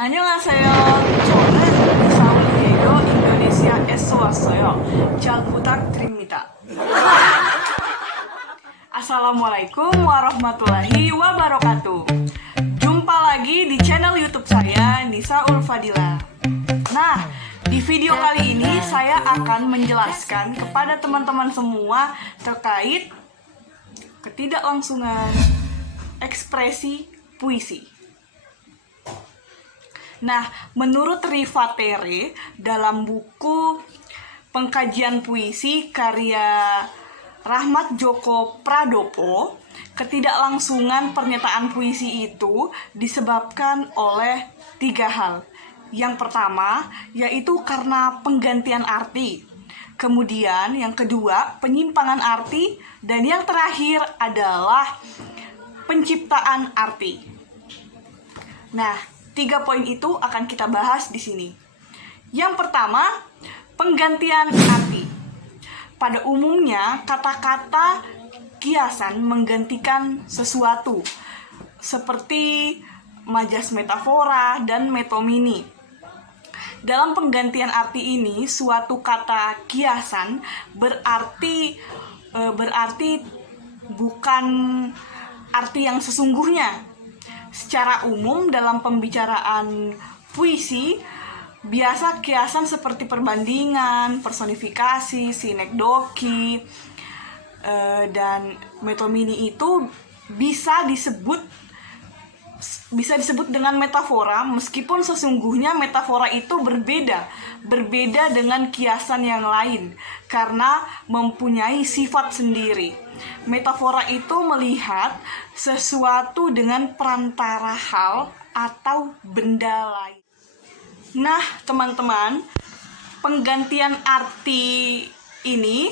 안녕하세요. 저는 서울예고 인도네시아에서 왔어요. 잘 부탁드립니다. Assalamualaikum warahmatullahi wabarakatuh. Jumpa lagi di channel YouTube saya, Nisa Ulfadila. Nah, di video kali ini saya akan menjelaskan kepada teman-teman semua terkait ketidaklangsungan ekspresi puisi. Nah, menurut Rivatere dalam buku Pengkajian Puisi karya Rahmat Djoko Pradopo, ketidaklangsungan pernyataan puisi itu disebabkan oleh 3 hal. Yang pertama, yaitu karena penggantian arti. Kemudian yang kedua, penyimpangan arti. Dan yang terakhir adalah penciptaan arti. Nah, 3 poin itu akan kita bahas di sini. Yang pertama, penggantian arti. Pada umumnya, kata-kata kiasan menggantikan sesuatu, seperti majas metafora dan metomini. Dalam penggantian arti ini, suatu kata kiasan berarti bukan arti yang sesungguhnya. Secara umum dalam pembicaraan puisi, biasa kiasan seperti perbandingan, personifikasi, sinekdoki, dan metomini itu bisa disebut dengan metafora, meskipun sesungguhnya metafora itu berbeda dengan kiasan yang lain karena mempunyai sifat sendiri. Metafora itu melihat sesuatu dengan perantara hal atau benda lain. Nah, teman-teman, penggantian arti ini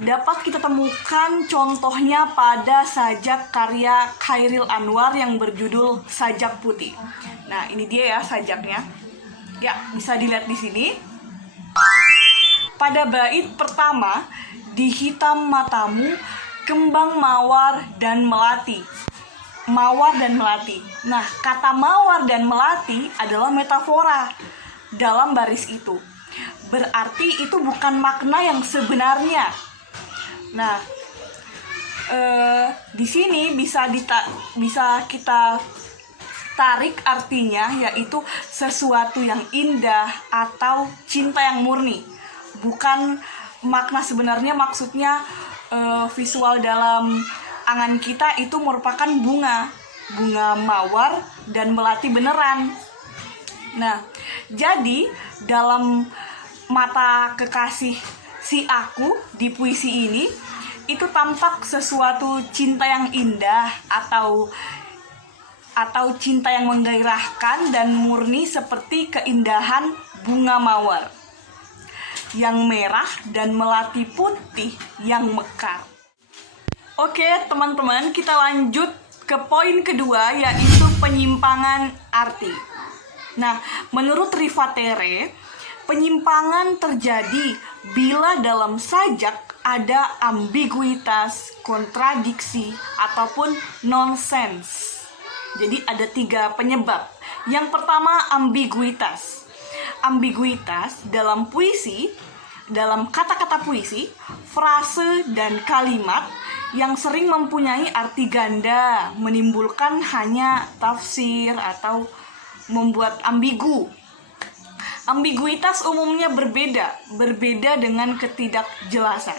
dapat kita temukan contohnya pada sajak karya Chairil Anwar yang berjudul Sajak Putih. Nah, ini dia ya sajaknya. Ya, bisa dilihat di sini. Pada bait pertama, di hitam matamu, kembang mawar dan melati. Mawar dan melati. Nah, kata mawar dan melati adalah metafora dalam baris itu. Berarti itu bukan makna yang sebenarnya. Nah, di sini bisa kita tarik artinya, yaitu sesuatu yang indah atau cinta yang murni. Bukan makna sebenarnya, maksudnya visual dalam angan kita itu merupakan bunga mawar dan melati beneran. Nah, jadi dalam mata kekasih si aku di puisi ini, itu tampak sesuatu cinta yang indah atau cinta yang menggairahkan dan murni seperti keindahan bunga mawar yang merah dan melati putih yang mekar. Oke, teman-teman, kita lanjut ke poin kedua, yaitu penyimpangan arti. Nah, menurut Rivatere, penyimpangan terjadi bila dalam sajak ada ambiguitas, kontradiksi, ataupun nonsens. Jadi ada 3 penyebab. Yang pertama, ambiguitas. Ambiguitas dalam puisi, dalam kata-kata puisi, frase dan kalimat yang sering mempunyai arti ganda, menimbulkan hanya tafsir atau membuat ambigu. Ambiguitas umumnya berbeda dengan ketidakjelasan.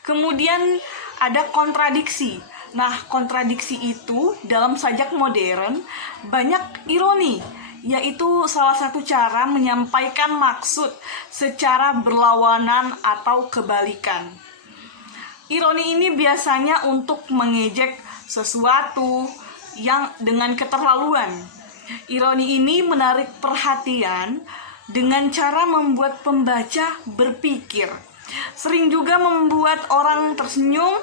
Kemudian ada kontradiksi. Nah, kontradiksi itu dalam sajak modern banyak ironi, yaitu salah satu cara menyampaikan maksud secara berlawanan atau kebalikan. Ironi ini biasanya untuk mengejek sesuatu yang dengan keterlaluan. Ironi ini menarik perhatian dengan cara membuat pembaca berpikir. Sering juga membuat orang tersenyum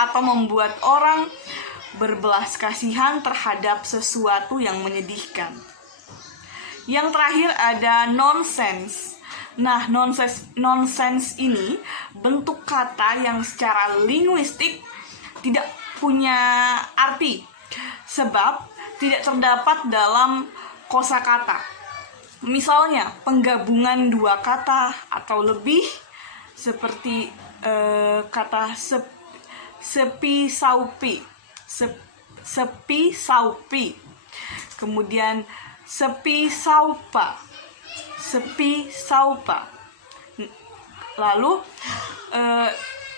atau membuat orang berbelas kasihan terhadap sesuatu yang menyedihkan. Yang terakhir ada nonsense. Nah, nonsense ini bentuk kata yang secara linguistik tidak punya arti. Sebab tidak terdapat dalam kosakata. Misalnya, penggabungan dua kata atau lebih seperti kata sepi saupi, sepi saupi. Kemudian sepi saupa, sepi saupa. Lalu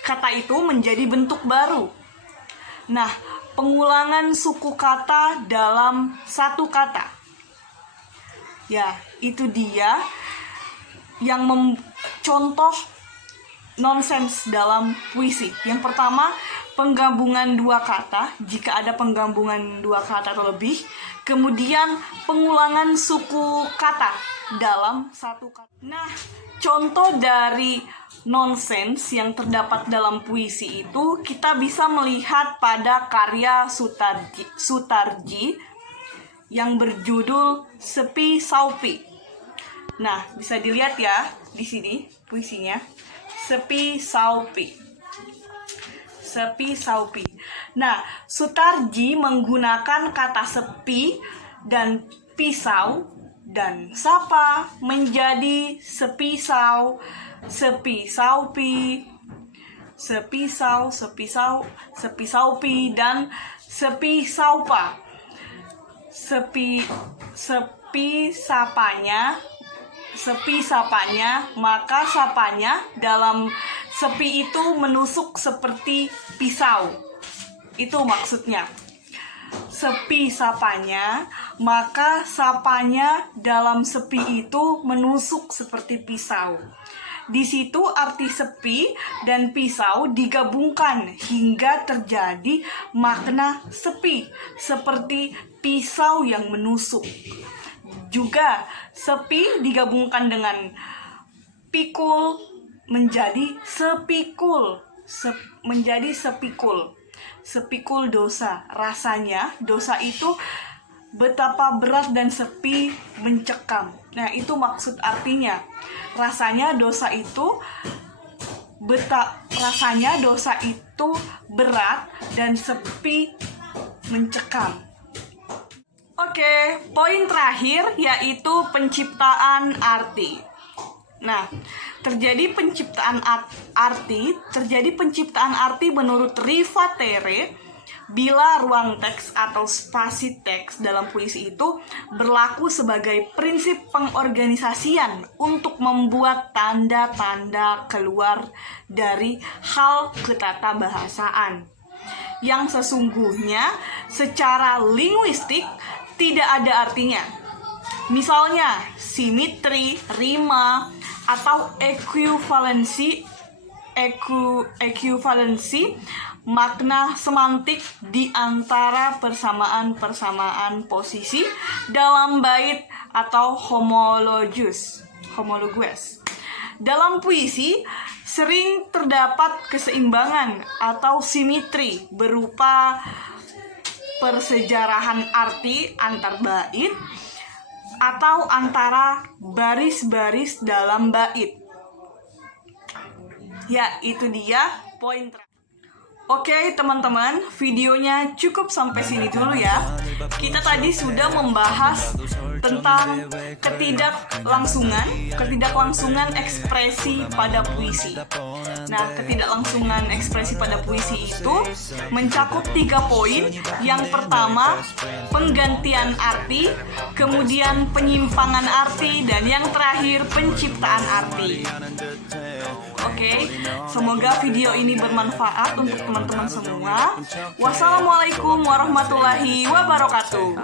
kata itu menjadi bentuk baru. Nah, pengulangan suku kata dalam satu kata. Ya, itu dia yang contoh nonsens dalam puisi. Yang pertama, penggabungan dua kata, jika ada penggabungan dua kata atau lebih. Kemudian, pengulangan suku kata dalam satu kata. Nah, contoh dari nonsens yang terdapat dalam puisi itu kita bisa melihat pada karya Sutarji yang berjudul Sepi Saupi. Nah, bisa dilihat ya di sini puisinya. Sepi Saupi. Sepi Saupi. Nah, Sutarji menggunakan kata sepi dan pisau dan sapa menjadi sepisau, sepi saupi, sepisau, sepisau, sepi saupi, dan sepi saupa. Sepi sapanya, maka sapanya dalam sepi itu menusuk seperti pisau. Itu maksudnya. Sepi sapanya, maka sapanya dalam sepi itu menusuk seperti pisau. Di situ arti sepi dan pisau digabungkan hingga terjadi makna sepi, seperti pisau yang menusuk. Juga sepi digabungkan dengan pikul menjadi sepikul, menjadi sepikul. Sepikul dosa, rasanya dosa itu betapa berat dan sepi mencekam. Nah, itu maksud artinya. Rasanya dosa itu berat dan sepi mencekam. Oke, poin terakhir yaitu penciptaan arti. Nah, terjadi penciptaan arti menurut Rivatere bila ruang teks atau spasi teks dalam puisi itu berlaku sebagai prinsip pengorganisasian untuk membuat tanda-tanda keluar dari hal ketatabahasaan yang sesungguhnya secara linguistik tidak ada artinya. Misalnya, simetri, rima, atau ekuivalensi makna semantik di antara persamaan-persamaan posisi dalam bait atau homologus. Dalam puisi sering terdapat keseimbangan atau simetri berupa persejarahan arti antar bait atau antara baris-baris dalam bait. Ya, itu dia poin terakhir. Oke teman-teman, videonya cukup sampai sini dulu ya. Kita tadi sudah membahas tentang ketidaklangsungan ekspresi pada puisi. Nah, ketidaklangsungan ekspresi pada puisi itu mencakup 3 poin. Yang pertama, penggantian arti, kemudian penyimpangan arti, dan yang terakhir, penciptaan arti. Oke, semoga video ini bermanfaat untuk teman-teman semua. Wassalamualaikum warahmatullahi wabarakatuh.